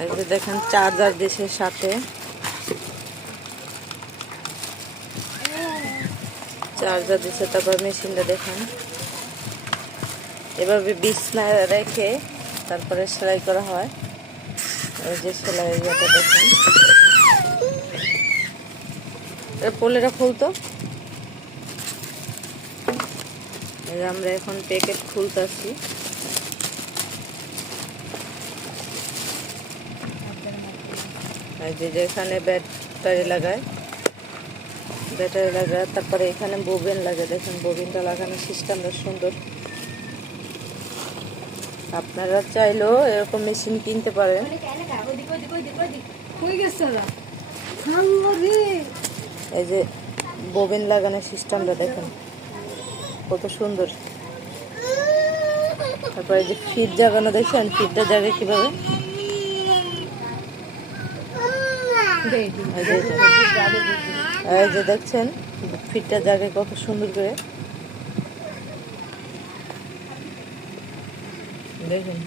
এই যে দেখেন চার্জার দেশের সাথে চার্জার দিচ্ছে। তারপর মেশিনটা দেখেন এভাবে বিছনা রেখে তারপরে সেলাই করা হয়। এই যে সেলাই ইয়েটা দেখেন, পোলেরা খুলতো। আমরা এখন প্যাকেট খুলতেছি। এই যে যেখানে ব্যাটারি লাগায় তারপরে এখানে ববিন লাগে। দেখেন ববিনটা লাগানোর সিস্টেমটা সুন্দর। আপনারা চাইলেও এরকম মেশিন কিনতে পারেন। এই যে ববিন লাগানোর সিস্টেমটা দেখেন কত সুন্দর। তারপরে এই যে ফিট জাগানো দেখছেন, ফিটটা জায়গায় কিভাবে এই যে দেখছেন ফিটটা জায়গায় কত সুন্দর করে দেখেন।